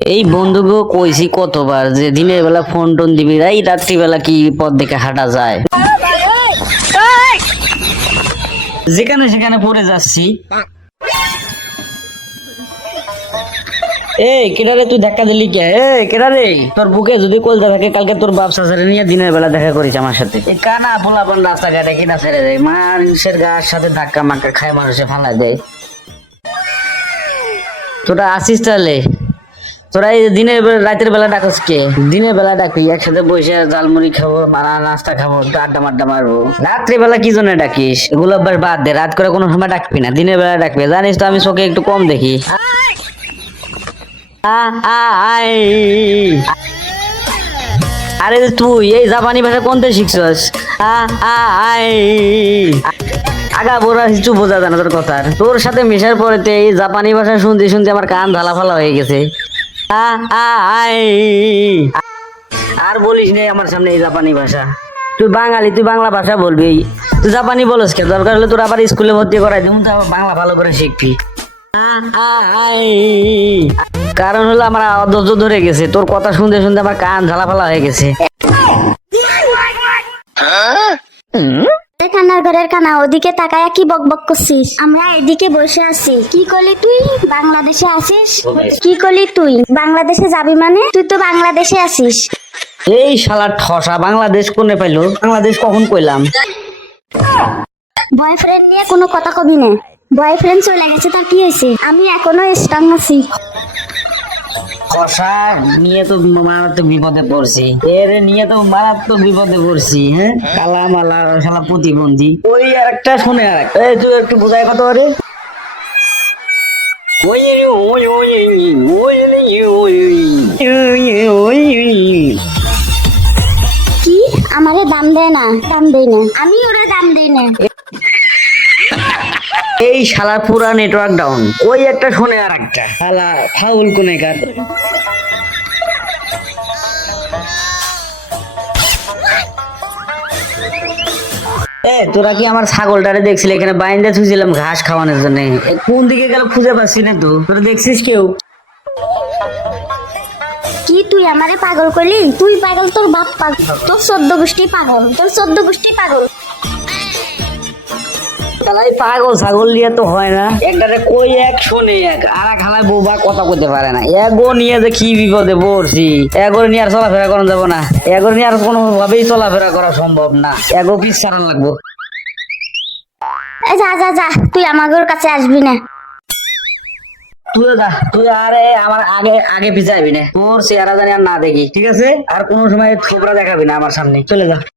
এই বন্ধুকে কইছি কতবার যে দিনের বেলা ফোন টোন দিবি, এই রাত্রিবেলা কি পথ দেখে হাঁটা যায়? যেখানে সেখানে পড়ে যাচ্ছি। এই কেডারে তুই ধাক্কা দিলি কে? কেডারে? তোর বুকে যদি কলজা থাকে কালকে তোর বাপ চাচারে নিয়ে দিনের বেলা দেখা করিস আমার সাথে। এই কানা পোলাপন রাস্তাঘাটে কিনা ছেড়ে দেয়, মানুষের গার সাথে ধাক্কা মাক্কা খায়, মানুষে ফালাই দেয়। তোরা আসিস তাহলে? তোরা এই দিনের বেলা রাতের বেলা ডাকস কে? দিনের বেলা ডাকি একসাথে বসে জালমুড়ি খাবো, মারা নাস্তা খাবো, একটু আড্ডা মাড্ডা মারবো। রাত্রিবেলা কি জন্য ডাকিস? এগুলো আবার বাদ দে, রাত করে কোনো সময় ডাকবি না, দিনের বেলা ডাকবি। জানিস তো আমি চোখে একটু কম দেখি। আরে তুই এই জাপানি ভাষা কোনতে শিখছস? আগা বোরা কিছু বোঝা যায় না তোর কথা। তোর সাথে মেশার পরেতে এই জাপানি ভাষা শুনতে শুনতে আমার কান ঝালা ফালা হয়ে গেছে। আর বলিস নে আমার সামনে এই জাপানি ভাষা। তুই বাঙালি, তুই বাংলা ভাষা বলবি। তুই জাপানি বলস কে? দরকার হলে তোর আবার স্কুলে ভর্তি করাই দিন, তো বাংলা ভালো করে শিখবি। কারণ হলো আমার অধৈর্য ধরে গেছে, তোর কথা শুনতে শুনতে আমার কান ঝালা ফালা হয়ে গেছে। কান্নার ঘরের কানা, ওদিকে তাকায়া কি বকবক করছিস? আমরা এদিকে বসে আছি। কি করলি তুই? বাংলাদেশে আসিস? কি করলি তুই? বাংলাদেশে যাবি মানে? তুই তো বাংলাদেশে আসিস। এই শালা ঠসা, বাংলাদেশ কোনে পাইলো? বাংলাদেশ কখন কইলাম? বয়ফ্রেন্ড নিয়ে কোনো কথা কবি না। বয়ফ্রেন্ড চলে গেছে, তার কি হয়েছে? আমি এখনো স্ট্রং আছি। ঠসা নিয়ে তো মারাত্মক বিপদে পড়ছি, এর নিয়ে তো মারাত্মক বিপদে পড়ছি। হ্যাঁ, কালা মালা শালা প্রতিবন্ধী। ওই আর একটা শুনে আর একটা, এই তুই একটু বোঝাই কথা রে। কি আমারে দাম দেয় না? দাম দেই না, আমি ওরা দাম দেই না। এই শালা পুরা নেটওয়ার্ক ডাউন। ওই একটা শুনে আর একটা, শালা ফাউল কোনে কার। তোরা কি আমার ছাগলটারে দেখছিলি? এখানে বাইন্দা থুইছিলাম ঘাস খাওয়ানোর জন্য। কোন দিকে গেল খুঁজে পাচ্ছি না তো। তোরা দেখছিস কেউ? কি তুই আমারে পাগল করলি? তুই পাগল, তোর বাপ পাগল, তোর 14 গোষ্ঠী পাগল, তোর 14 গোষ্ঠী পাগল। এই পাগল ছাগল নিয়ে তো হয় না। একটারে কই এক শুনে এক, আর এক হালায় বউবা কথা কইতে পারে না। এগো নিয়ে যে কি বিপদে পড়ছি। এগো নিয়ে আর চলাফেরা করা যাবো না। এগো নিয়ে আর কোনো ভাবেই চলাফেরা করা সম্ভব না। এগো পিছ ছাড়ান লাগবো। যা যা যা, তুই আমাদের কাছে আসবি না। তুইও যা, তুই আরে আমার আগে আগে পিছাইবি না। তোর চেহারা জানি আর না দেখি, ঠিক আছে? আর কোনো সময় থোবরা দেখাবি না আমার সামনে, চলে যা।